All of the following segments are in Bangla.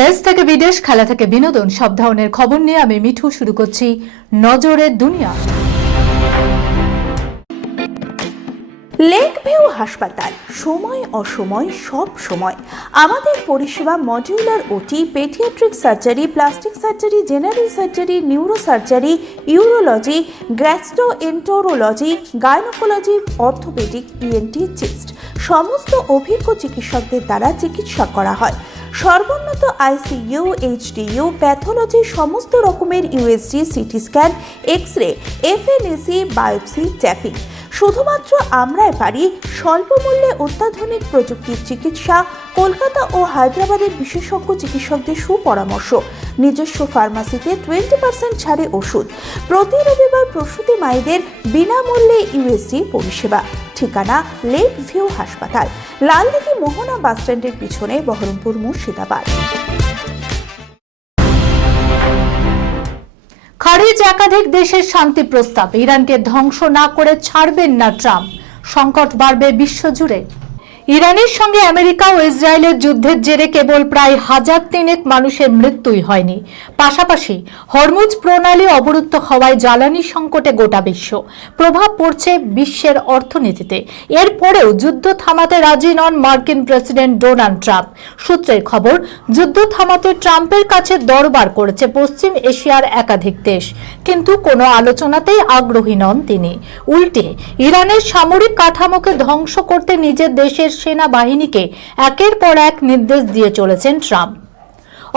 দেশ থেকে বিদেশ, খেলা থেকে বিনোদন, সব ধরনের খবর নিয়ে আমি মিঠু শুরু করছি নজরের দুনিয়া। লেক ভিউ হাসপাতাল, সময় অসময় সব সময় আমাদের পরিষেবা modular OT, paediatric surgery, plastic surgery, general surgery, neuro surgery, urology, gastroenterology, gynaecology, orthopaedic, ENT, chest সমস্ত অভিজ্ঞ চিকিৎসকদের দ্বারা চিকিৎসা করা হয়। সর্বোন্নত আইসিইউ, এইচডিইউ, প্যাথোলজি, সমস্ত রকমের USG, CT scan, X-ray, FNAC, biopsy, tapping. শুধুমাত্র আমরাই পারি স্বল্প মূল্যে অত্যাধুনিক প্রযুক্তির চিকিৎসা। কলকাতা ও হায়দ্রাবাদের বিশেষজ্ঞ চিকিৎসকদের সুপরামর্শ, নিজস্ব ফার্মাসিতে 20% ছাড়ে ওষুধ। প্রতি রবিবার প্রসূতি মায়েদের বিনামূল্যে ইউএসজি পরিষেবা। ঠিকানা লেক ভিউ হাসপাতাল, লালদিঘি মোহনা বাসস্ট্যান্ডের পিছনে, বহরমপুর, মুর্শিদাবাদ। খারিজ একাধিক দেশের শান্তি প্রস্তাব, ইরানকে ধ্বংস না করে ছাড়বেন না ট্রাম্প, সংকট বাড়বে বিশ্বজুড়ে। ইরানের সঙ্গে আমেরিকা ও ইসরায়েলের যুদ্ধের জেরে কেবল প্রায় 1003 মানুষের মৃত্যুই হয়নি, পাশাপাশি হরমুজ প্রণালী অবরুদ্ধ হওয়ায় জ্বালানি সংকটে গোটা বিশ্ব। প্রভাব পড়ছে বিশ্বের অর্থনীতিতে। এরপরেও যুদ্ধ থামাতে রাজি নন মার্কিন প্রেসিডেন্ট ডোনাল্ড ট্রাম্প। সূত্রের খবর, যুদ্ধ থামাতে ট্রাম্পের কাছে দরবার করেছে পশ্চিম এশিয়ার একাধিক দেশ, কিন্তু কোনো আলোচনাতেই আগ্রহী নন তিনি। উল্টে ইরানের সামরিক কাঠামোকে ধ্বংস করতে নিজের দেশের সেনাবাহিনীকে একের পর এক নির্দেশ দিয়ে চলেছেন ট্রাম্প।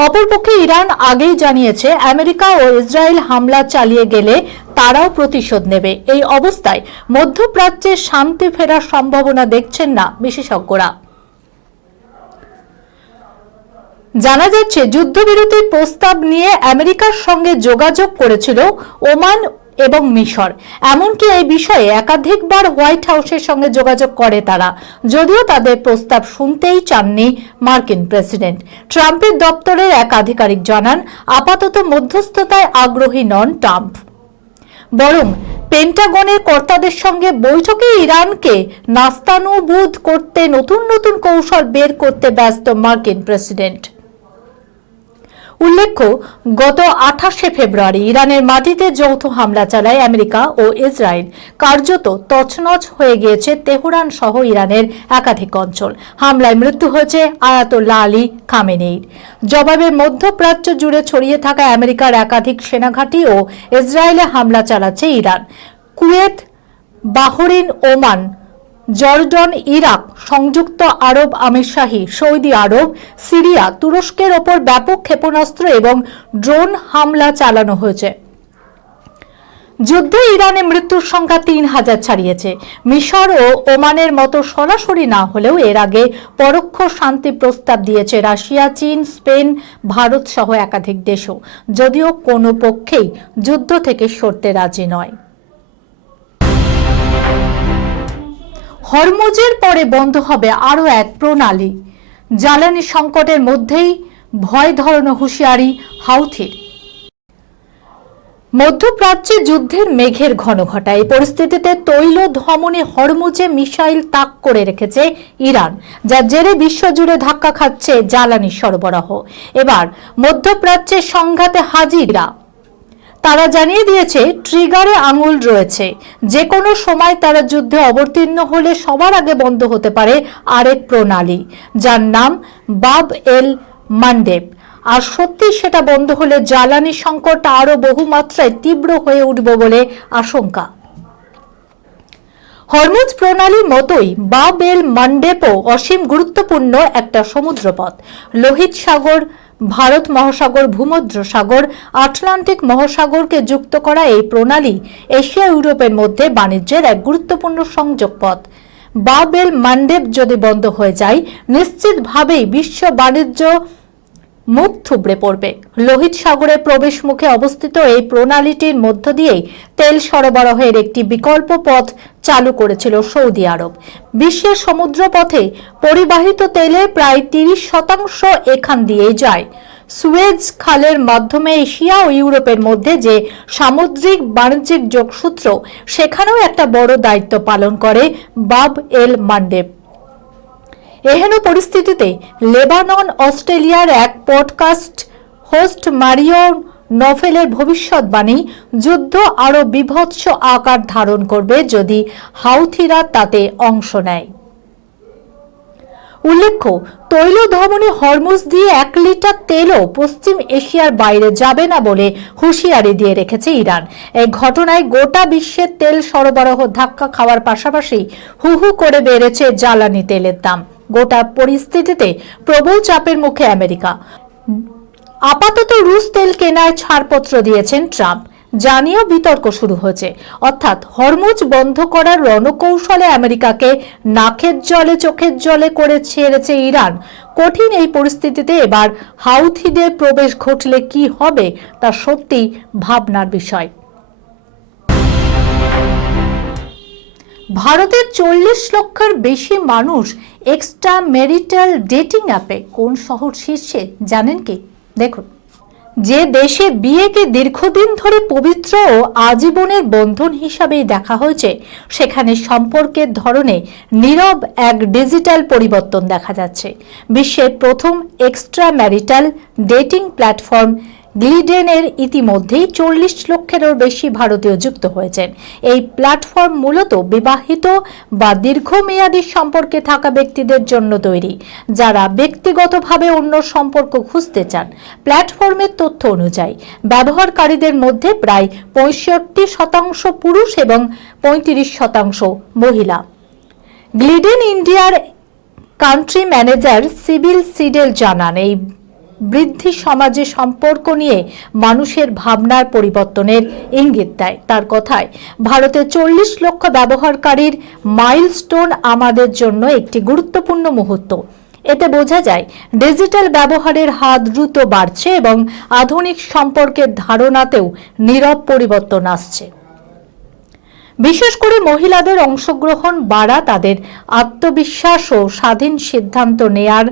অপরপক্ষে ইরান আগেই জানিয়েছে আমেরিকা ও ইসরায়েল হামলা চালিয়ে গেলে তারাও প্রতিশোধ নেবে। এই অবস্থায় মধ্যপ্রাচ্যে শান্তি ফেরার সম্ভাবনা দেখছেন না বিশেষজ্ঞরা। জানা যাচ্ছে, যুদ্ধবিরতির প্রস্তাব নিয়ে আমেরিকার সঙ্গে যোগাযোগ করেছিল ওমান এবং মিশর। এমনকি এই বিষয়ে একাধিকবার হোয়াইট হাউসের সঙ্গে যোগাযোগ করে তারা, যদিও তাদের প্রস্তাব শুনতেই চাননি মার্কিন প্রেসিডেন্ট। ট্রাম্পের দপ্তরের এক আধিকারিক জানান, আপাতত মধ্যস্থতায় আগ্রহী নন ট্রাম্প, বরং পেন্টাগনের কর্তাদের সঙ্গে বৈঠকে ইরানকে নাস্তানুবুদ করতে নতুন নতুন কৌশল বের করতে ব্যস্ত মার্কিন প্রেসিডেন্ট। উল্লেখ্য, গত 28 ফেব্রুয়ারি ইরানের মাটিতে যৌথ হামলা চালায় আমেরিকা ও ইসরায়েল। কার্যত তছনছ হয়ে গিয়েছে তেহরান সহ ইরানের একাধিক অঞ্চল। হামলায় মৃত্যু হয়েছে আয়াতোল্লাহ আলী খামেনেইর। জবাবে মধ্যপ্রাচ্য জুড়ে ছড়িয়ে থাকা আমেরিকার একাধিক সেনাঘাঁটি ও ইসরায়েলে হামলা চালাচ্ছে Iran. Kuwait, Bahrain, Oman, Jordan, Iraq, সংযুক্ত আরব আমিরশাহী, সৌদি আরব, সিরিয়া, তুরস্কের ওপর ব্যাপক ক্ষেপণাস্ত্র এবং ড্রোন হামলা চালানো হয়েছে। যুদ্ধে ইরানে মৃত্যুর সংখ্যা 3000 ছাড়িয়েছে। মিশর ও ওমানের মতো সরাসরি না হলেও এর আগে পরোক্ষ শান্তি প্রস্তাব দিয়েছে রাশিয়া, চীন, স্পেন, ভারত সহ একাধিক দেশও, যদিও কোনো পক্ষেই যুদ্ধ থেকে সরতে রাজি নয়। হরমুজের পরে বন্ধ হবে আরও এক প্রণালী। জ্বালানি সংকটের মধ্যেই ভয় ধরানো হুঁশিয়ারি হাউথির। মধ্যপ্রাচ্যে যুদ্ধের মেঘের ঘন ঘটা। এই পরিস্থিতিতে তৈল ধমনী হরমুজে মিসাইল তাক করে রেখেছে ইরান, যার জেরে বিশ্বজুড়ে ধাক্কা খাচ্ছে জ্বালানি সরবরাহ। এবার মধ্যপ্রাচ্যের সংঘাতে হাজিরা। তারা জানিয়ে দিয়েছে ট্রিগারে আঙুল রয়েছে, যে কোনো সময় তারা যুদ্ধে অবতীর্ণ হলে সবার আগে বন্ধ হতে পারে আরেক প্রণালী, যার নাম বাব এল মান্ডেব। আর সত্যি সেটা বন্ধ হলে জ্বালানি সংকট আরো বহুমাত্রায় তীব্র হয়ে উঠবে বলে আশঙ্কা। হরমুজ প্রণালীর মতোই বাব এল মান্ডেবও অসীম গুরুত্বপূর্ণ একটা সমুদ্রপথ। লোহিত সাগর, ভারত মহাসাগর, ভূমধ্য সাগর, আটলান্টিক মহাসাগরকে যুক্ত করা এই প্রণালী এশিয়া ইউরোপের মধ্যে বাণিজ্যের এক গুরুত্বপূর্ণ সংযোগ পথ। বাব এল মান্ডেব যদি বন্ধ হয়ে যায়, নিশ্চিতভাবেই বিশ্ব বাণিজ্য মুখ থুবড়ে পড়বে। লোহিত সাগরের প্রবেশ মুখে অবস্থিত এই প্রণালীটির মধ্য দিয়েই তেল সরবরাহের একটি বিকল্প পথ চালু করেছিল সৌদি আরব। বিশ্বের সমুদ্রপথে পরিবাহিত তেলের প্রায় 30% এখান দিয়েই যায়। সুয়েজ খালের মাধ্যমে এশিয়া ও ইউরোপের মধ্যে যে সামুদ্রিক বাণিজ্যিক যোগসূত্র, সেখানেও একটা বড় দায়িত্ব পালন করে বাব এল মান্ডেব। এহেন পরিস্থিতিতে লেবানন অস্ট্রেলিয়ার এক পডকাস্ট হোস্ট মারিও নভেলের ভবিষ্যৎবাণী, যুদ্ধ আরো বিভৎস আকার ধারণ করবে যদি হাউথিরা তাতে অংশ নেয়। উল্লেখ্য, তৈল ধমনী হরমুজ দিয়ে 1 লিটার তেলও পশ্চিম এশিয়ার বাইরে যাবে না বলে হুঁশিয়ারি দিয়ে রেখেছে ইরান। এই ঘটনায় গোটা বিশ্বের তেল সরবরাহ ধাক্কা খাওয়ার পাশাপাশি হু হু করে বেড়েছে জ্বালানি তেলের দাম। গোটা পরিস্থিতিতে প্রবল চাপের মুখে আমেরিকা। আপাতত রুশ তেল কেনায় ছাড়পত্র দিয়েছেন ট্রাম্প, জানিয়েও বিতর্ক শুরু হয়েছে। অর্থাৎ হরমুজ বন্ধ করার রণকৌশলে আমেরিকাকে নাকের জলে চোখের জলে করে ছেড়েছে ইরান। কঠিন এই পরিস্থিতিতে এবার হাউথিদের প্রবেশ ঘটলে কি হবে তা সত্যি ভাবনার বিষয়। ভারতের 40 লক্ষের বেশি মানুষ এক্সট্রা ম্যারিটাল ডেটিং অ্যাপে কোন শহর শীর্ষে জানেন কি? দেখুন, যে দেশে বিয়েকে দীর্ঘদিন ধরে পবিত্র ও আজীবনের বন্ধন হিসাবেই দেখা হয়েছে, সেখানে সম্পর্কের ধরনে নীরব এক ডিজিটাল পরিবর্তন দেখা যাচ্ছে। বিশ্বের প্রথম এক্সট্রা ম্যারিটাল ডেটিং প্ল্যাটফর্ম গ্লিডেনের ইতিমধ্যেই 40 লক্ষেরও বেশি ভারতীয় যুক্ত হয়েছেন। এই প্ল্যাটফর্ম মূলত বিবাহিত বা দীর্ঘমেয়াদী সম্পর্কে থাকা ব্যক্তিদের জন্য তৈরি, যারা ব্যক্তিগতভাবে অন্য সম্পর্ক খুঁজতে চান। প্ল্যাটফর্মের তথ্য অনুযায়ী ব্যবহারকারীদের মধ্যে প্রায় 65% পুরুষ এবং 35% মহিলা। গ্লিডেন ইন্ডিয়ার কান্ট্রি ম্যানেজার সিবিল সিডেল জানান, এই বৃদ্ধি সমাজে সম্পর্ক নিয়ে মানুষের ভাবনার পরিবর্তনের ইঙ্গিত দেয়। তার কথায়, ভারতে 40 লক্ষ ব্যবহারকারীর মাইলস্টোন আমাদের জন্য একটি গুরুত্বপূর্ণ মুহূর্ত। এতে বোঝা যায় ডিজিটাল ব্যবহারের হার দ্রুত বাড়ছে এবং আধুনিক সম্পর্কের ধারণাতেও নীরব পরিবর্তন আসছে। বিশেষ করে মহিলাদের অংশগ্রহণ বাড়া, তাদের আত্মবিশ্বাস ও স্বাধীন সিদ্ধান্ত নেয়ার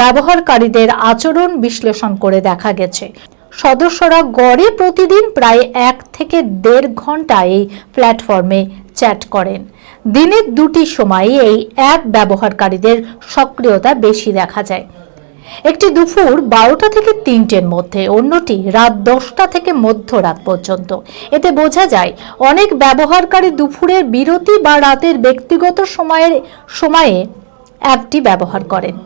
ব্যবহারকারীদের আচরণ বিশ্লেষণ করে দেখা গেছে। সদস্যরা গড়ে প্রতিদিন প্রায় 1 থেকে 1.5 ঘন্টা এই প্ল্যাটফর্মে চ্যাট করেন। দিনের 2টি সময়ে এই অ্যাপ ব্যবহারকারীদের সক্রিয়তা বেশি দেখা যায়। একটি দুপুর 12টা থেকে 3টের মধ্যে, অন্যটি রাত 10টা থেকে মধ্যরাত পর্যন্ত। এতে বোঝা যায় অনেক ব্যবহারকারী দুপুরের বিরতি বা রাতের ব্যক্তিগত সময়ে অ্যাপটি ব্যবহার করেন।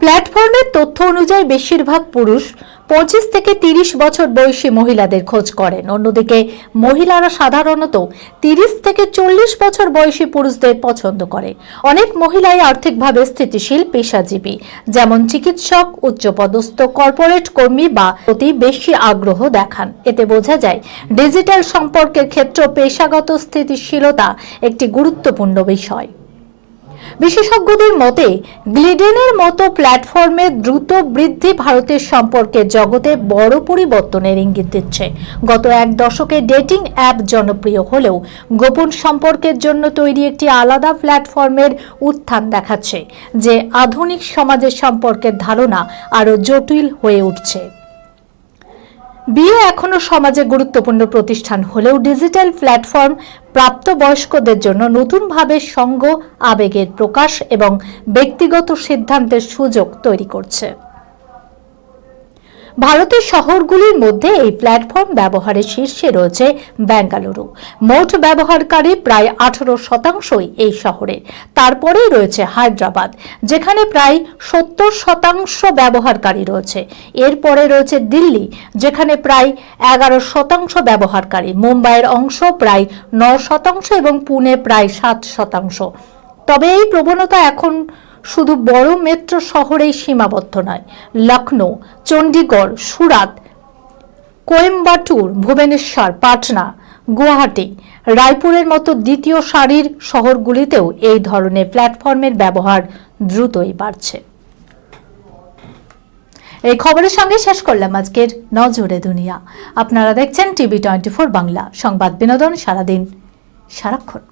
প্ল্যাটফর্মের তথ্য অনুযায়ী বেশিরভাগ পুরুষ 25 থেকে 30 বছর বয়সী মহিলাদের খোঁজ করেন। অন্যদিকে মহিলারা সাধারণত 30 থেকে 40 বছর বয়সী পুরুষদের পছন্দ করে। অনেক মহিলাই আর্থিকভাবে স্থিতিশীল পেশাজীবী, যেমন চিকিৎসক, উচ্চপদস্থ কর্পোরেট কর্মী বা প্রতি বেশি আগ্রহ দেখান। এতে বোঝা যায় ডিজিটাল সম্পর্কের ক্ষেত্রে পেশাগত স্থিতিশীলতা একটি গুরুত্বপূর্ণ বিষয়। বিশেষজ্ঞদের মতে, গ্লিডেনের মতো প্ল্যাটফর্মের দ্রুত বৃদ্ধি ভারতের সম্পর্কের জগতে বড় পরিবর্তনের ইঙ্গিত দিচ্ছে। গত 1 দশকে ডেটিং অ্যাপ জনপ্রিয় হলেও গোপন সম্পর্কের জন্য তৈরি একটি আলাদা প্ল্যাটফর্মের উত্থান দেখাচ্ছে, যে আধুনিক সমাজের সম্পর্কের ধারণা আরো জটিল হয়ে উঠছে। বিয়ে এখনো সমাজে গুরুত্বপূর্ণ প্রতিষ্ঠান হলেও ডিজিটাল প্ল্যাটফর্ম প্রাপ্তবয়স্কদের জন্য নতুনভাবে সঙ্গ, আবেগের প্রকাশ এবং ব্যক্তিগত সিদ্ধান্তের সুযোগ তৈরি করছে। ভারতের শহরগুলির মধ্যে এই প্ল্যাটফর্ম ব্যবহারের শীর্ষে রয়েছে বেঙ্গালুরু। মোট ব্যবহারকারী প্রায় 18% এই শহরে। তারপরেই রয়েছে হায়দ্রাবাদ, যেখানে প্রায় 70% ব্যবহারকারী রয়েছে। এরপরে রয়েছে দিল্লি, যেখানে প্রায় 11% ব্যবহারকারী। মুম্বাইয়ের অংশ প্রায় 9% এবং পুনে প্রায় 7%। তবে এই প্রবণতা এখন শুধু বড় মেট্রো শহরেই সীমাবদ্ধ নয়। লখনৌ, চণ্ডীগড়, সুরাত, কোয়েম্বাটুর, ভুবনেশ্বর, পাটনা, গুয়াহাটি, রায়পুরের মতো দ্বিতীয় সারির শহরগুলিতেও এই ধরনের প্ল্যাটফর্মের ব্যবহার দ্রুতই বাড়ছে। এই খবরের সঙ্গে শেষ করলাম আজকের নজরে দুনিয়া। আপনারা দেখছেন টিভি 24 বাংলা, সংবাদ বিনোদন সারাদিন সারাক্ষণ।